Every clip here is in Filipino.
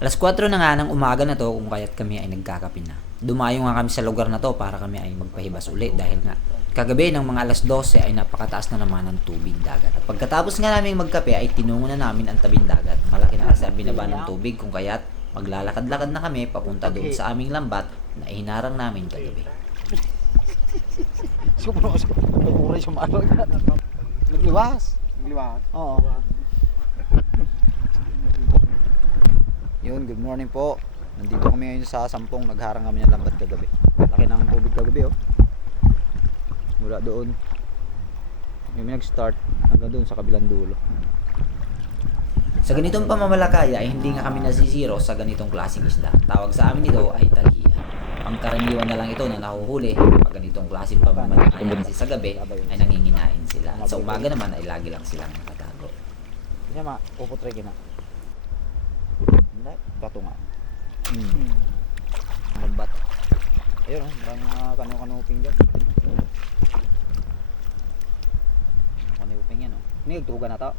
Alas 4 na nga ng umaga na to kung kaya't kami ay nagkakape na. Dumayo nga kami sa lugar na to para kami ay magpahibas ulit dahil nga kagabi ng mga alas 12 ay napakataas na naman ng tubig dagat. At pagkatapos nga namin magkape ay tinungo na namin ang tabing dagat. Malaki na kasi ang binaba ng tubig kung kaya't maglalakad-lakad na kami papunta doon sa aming lambat na hinarang namin kagabi. Nagliwas. Nagliwas? Oo. Yun, good morning po. Nandito kami ngayon sa Sampong. Nagharang kami ng lambat kagabi. Laki ng tubig kagabi oh. Mula doon. Kami nag-start hanggang doon sa kabilang dulo. Sa ganitong pamamalakaya ay hindi nga kami nasisiro sa ganitong klaseng isda. Tawag sa amin ito ay talhiya. Pangkaraniwan na lang ito na nahuhuli pag ganitong klaseng pamamalakaya kasi sa gabi ay nanginginain sila. At sa umaga naman ay lagi lang silang nakatago. Kasi upotry na. Hindi, bato nga. Lambat. Ayun oh, parang kanu-kanuping dyan. Kanuping yan oh. Nagtuga na to.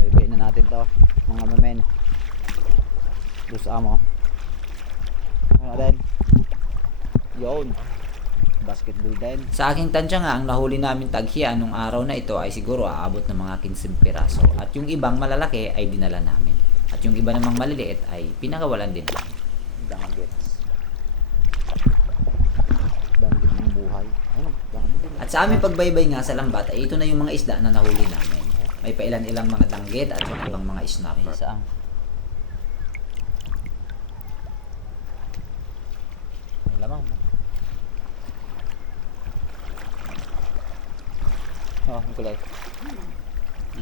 Bye-bye na natin to mga mamen. Dos amo. Ano din? Yun. Basketball din. Sa aking tansya nga, ang nahuli namin taghiya nung araw na ito ay siguro aabot ng mga 15 piraso. At yung ibang malalaki ay dinala namin. At yung iba namang maliliit ay pinakawalan din namin. Danggets. Danggit ng buhay. Ano? Danggit. At sa aming pagbaybay nga sa lambat ay ito na yung mga isda na nahuli namin. May pailan-ilang mga danggit at yung ibang mga snapper. Saan? May lamang. Oh, ang kulay.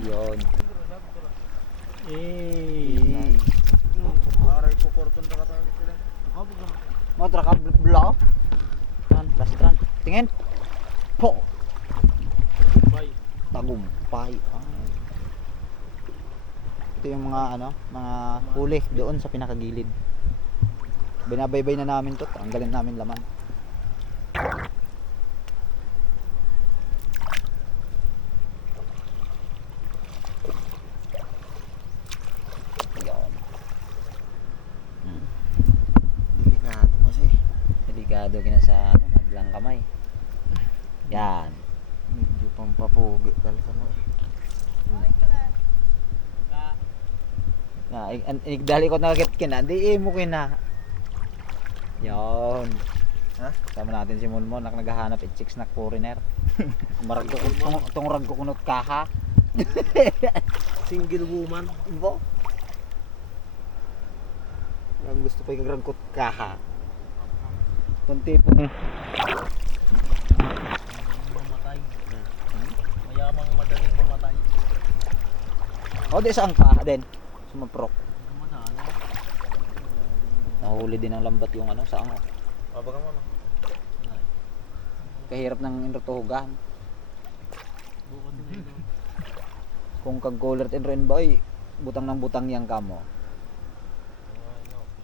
Yun. Aray ko korton na katawag sila. Motra ka blo. Last run. Tingin. Po. Bye. Tagumpay. Ito yung mga mga huli doon sa pinakagilid. Binabaybay na namin to, tanggalin namin laman. Yan. Delikado kasi. Delikado kina sa madlang kamay. Yan. Medyo pampapugi talaga no. Na, dali ko nakakit kina, di mo kina. Yon. Ha? Sama natin si Monmon, naghahanap ng chicks na foreigner. Marag ko tungrag ko kunot kaha. Single woman. Bo. Ang gusto pa igagrangkot kaha. Tunti po. Mamatay. Mayamang madaling mamatay. O di saan ka din? Sumaprok. Madali. Nahuli din ng lambat yung saan o. Babaga mo no. Kahirap ng inrotuhugan. Bukas nila. Kung kag-color and rain boy, butang ng butang yang kamo.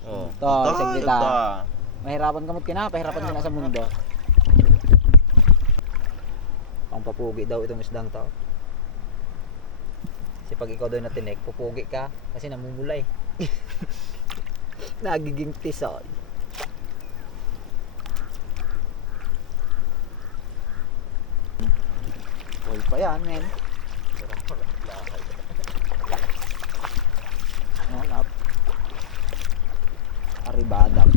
Oh. To, sagbita. Mahirapan kamot kina, pahirapan din sa mundo. Ang papugi daw itong isdang to. Kasi pag ikaw daw natinik, pupugi ka kasi namumulay. Nagiging tisoy. All pa yan, men. Nap. Aribada.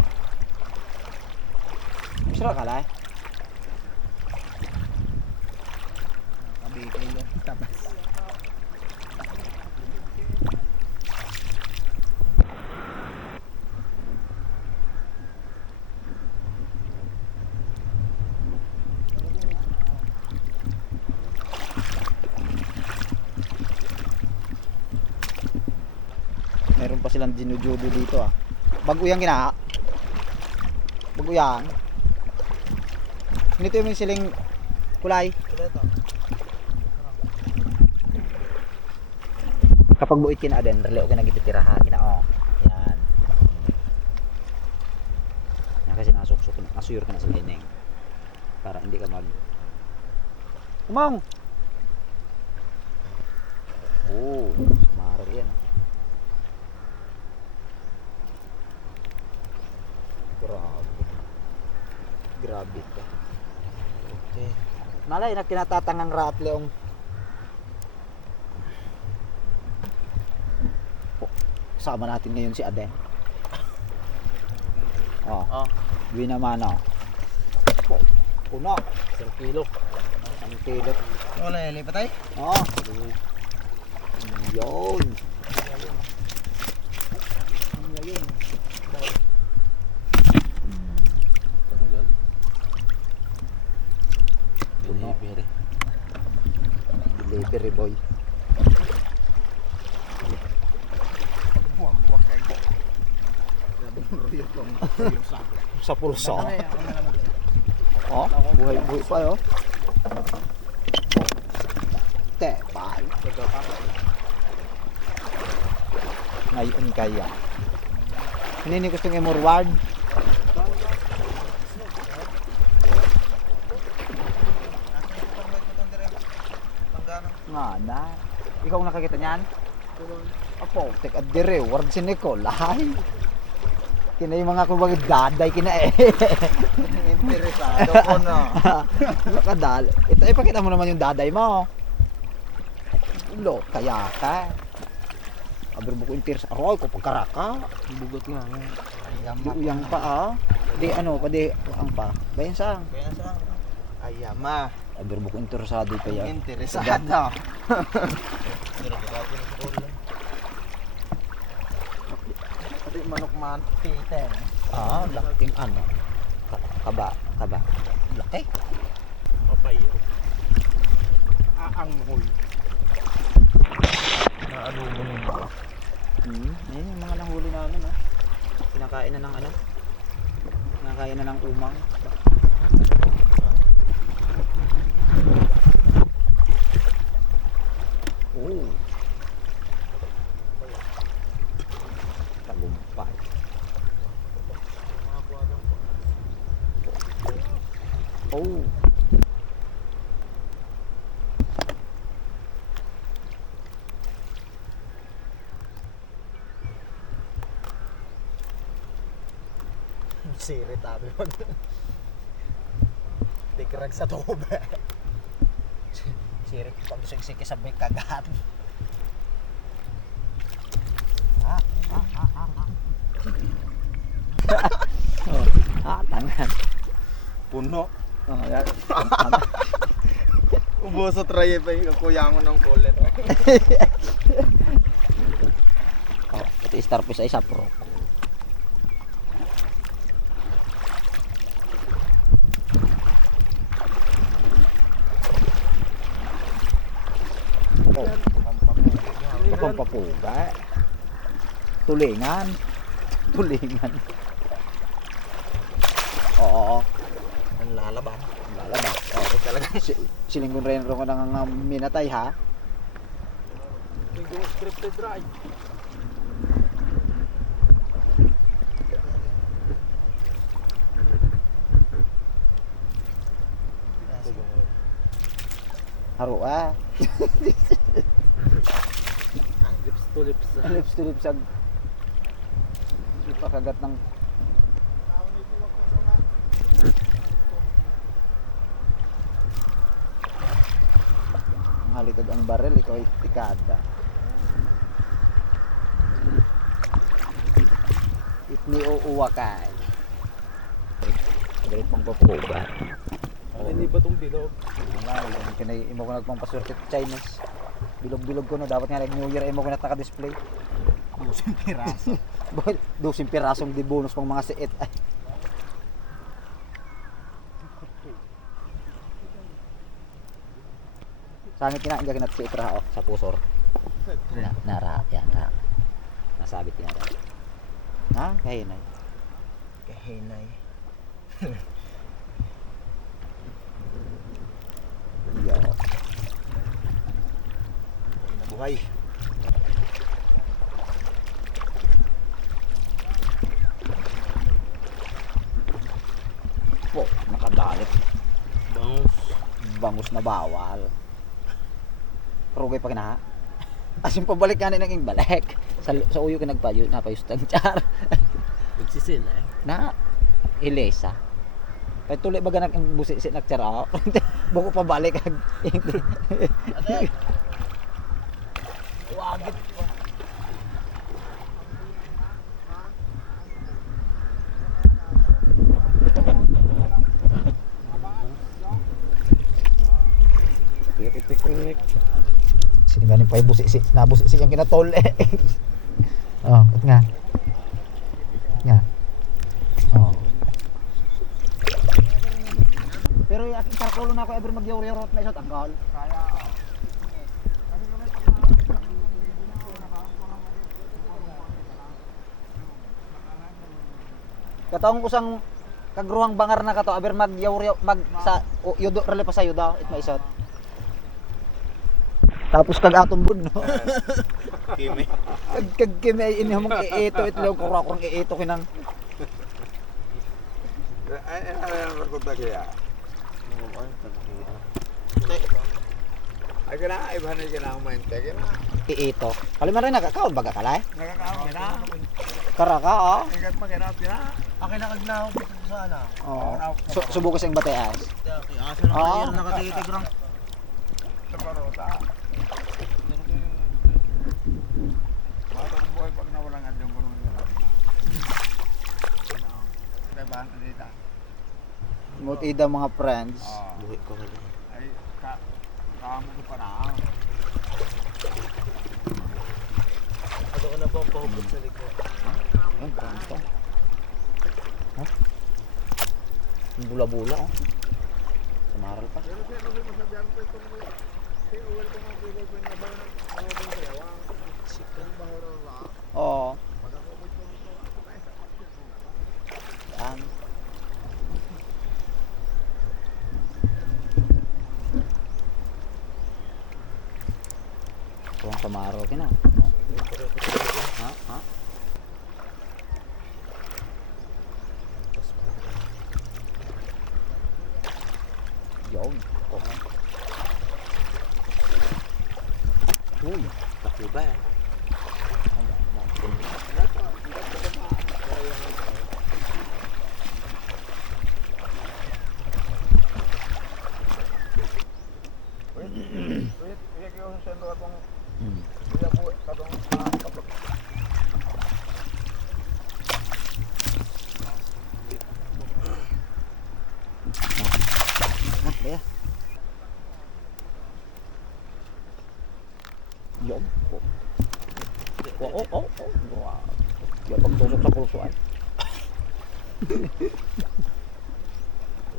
Masarap ka lang. Kabigay lo. Tapas. Meron pa silang dinujudo dito ah. Bago yan gina. Bago yan. Ganito yung siling kulay. Ito. Kapag buit kina den, relo ka nagititiraha kina oh. Yan. Yan kasi nasuksok na, nasuyur ka na sa lineng. Para hindi ka mag Umang. Oh. Malay na kinatatangang ratleong. Kasama natin ngayon si Aden. Oh, Oh, naman oh. Puno. 1 kilo. Ang kilot. Wala, lipat tayo. Oh. Yun. Puno. Bere. Delivery boy. Buwag kayo. Grabe yung royo kong sa. Sa pulso. Ako na naman. Oh, buhay pa oh. Tepal. Ngayon kaya. Hindi gusto ng forward. Nga na. Ikaw nakakita niyan? Apo, tek adire, word si Nicolay. Kina yung mga kumbaga daday kina eh. Interesado ko na. Nakadal. Ito, ipakita mo naman yung daday mo. Ulo, kaya ka. Aber mo ko interes. Aroy ko pagkaraka. Bugot nga. Di uyang pa ah. Di ano pa di ang pa. Bayan sang. Kaya sa Ayama. Aber mo ko interesado kaya. Interesado. Pero kita ko sa ulo. Pati manok man titen. Ah, laking ano. Kaba. Laki. Papayo. Aanghol. Naano mo nito? Ayun yung mga nahuli namin ah. Kinakain na ng ano. Kinakain na ng umang. Oh. Tagumpay. Oh. Sirit tabi pag dikrag sa tobe. Sirit pag sigsik sa may kagat. Tangan. Puno. Oh, yan. Ubo sa tray pa yung kuyangon ng collar. Oh, ito starfish ay isa pro. Oh, pampapuga. Tulingan. Oo. Ang lalaban. Lalaba. Okay talaga. Silinggon rin ko ng minatay ha. Yung scripted dry. Haro ah. Lips to lips. Lips to lips ag. Ipakagat ng halitag ang barel, ikaw ay tikada. Itni o uwakay. Galit pang papuga. Hindi ba itong bilog? Kinay imo ko nagpampasurte Chinese. Bilog-bilog ko no, dapat nga New Year imo ko naka-display. 12 piraso. 12 pirasong di bonus pang mga siit. Ay. Sangit kinain ka kinat si Ikra sa pusor. Nara, yan ra. Nasabit yan ra. Ha? Kahinay. Kahinay. Yo. Nabuhay. Po, nakadalit. Bangus. Bangus na bawal. Rugay pa kinaha. Asin pabalik yan ng balik. Sa uyo ka nagpayo, napayustang char. Nagsisil eh. Na ilesa. Kaya tuloy baga nag busi si nagchara. Buko pa balik. Wagit. Tik-tik-tik. Sini ganing pa busi nabusi yang kinatol eh. Oh, at nga. Nga. Oh. Pero yung aking karkulo na ako ever mag-yuri-rot na isot angkol. Kaya. Katong usang kagruhang bangar na kato aber mag-yuri mag sa yudo rele pa sa yuda it maisot. Tapos kag atong bud no. Kimi. Kag kimi ini mong ieto itlo kurang ieto kinang. Ay, ang ragot kaya. Ay, kena, iba na kena main tag na. Ieto. Kaliman rin nakakaon baga kalay. Nakakaon kena. Karaka oh. Ingat pa kena pina. Akin nakagnaw sa ana. Oh. Subuko sing bateas. Asa na kayo, nakatitig rang. Sa parota. Matong boy pag nawalang adjong ko nung yun. Diba, Anita? Mutida mga friends. Buhi ko rin. Ay, kamo ko pa na. Ano ka na bang pahubot sa likod? Yan, pranto. Ha? Bula-bula oh. Samaral pa. Oo. Yan. Kung samaro kina. Ha? Ha? Yun. Uy, Laki ba eh? Wait, kayo sa sendo atong kuya po katong Ah, kaya. Yun. Oh. Wow. Yung pagtusok sa pulso ay.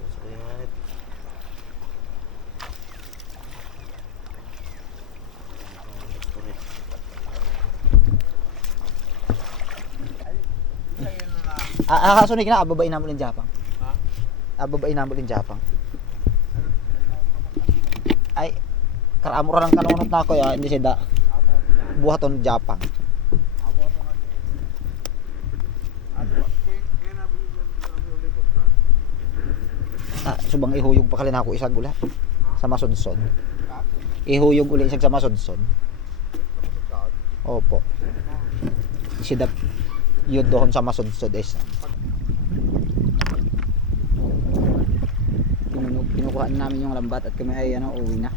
Sakit. Kaso ni kina ababain namo in Japang. Ha? Ababain namo in Japang. Ay karamo ra nang kanunot na ako ya, hindi sida. Buhaton Japang. Subang ihuyog pa kalin ako isag ula sa masudsod. Ihuyog uli isag sa masudsod. Opo. Sida yun doon sa masudsod is. Kinukuhaan namin yung lambat at kami ay uwi na.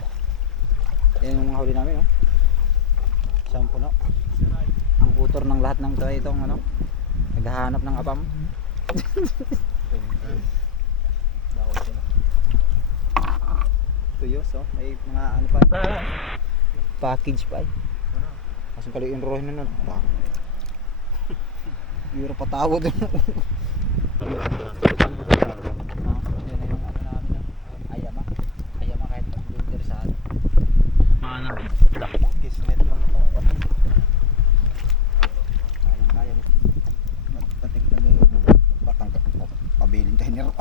Yan yung mga huli namin no. Sampo no. Ang putor ng lahat ng itong naghahanap ng abam. Tuyos oh, may mga pa. Package pa ay. Kasong kali yung rohin na nun. Euro patawad. Yan na yung namin. Ayama kahit winter sa Mana? Kismet lang to. kaya patik na gayon. Batang pabiling tayo niro.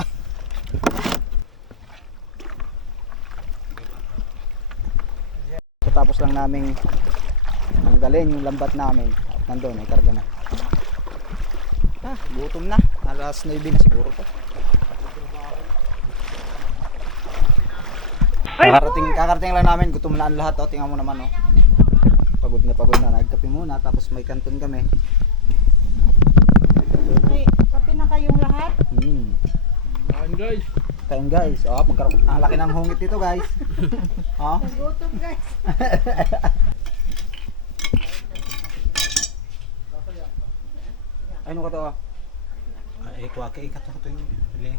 So, tapos lang naming tanggalin yung lambat namin at nandun ay karga na. Gutom na. Alas 9 na siguro to. Kakarating lang namin, gutom na ang lahat. O, tingnan mo naman, oh. Pagod na. Nagkape muna, tapos may kanton kami. Ay, kape na kayong lahat? Yan guys. Kain guys. Oh, ang laki ng hungit dito guys. Oh. Nagutom guys. Ay, ano ka to? Ay, kuha ka ikat ako ito yung pili.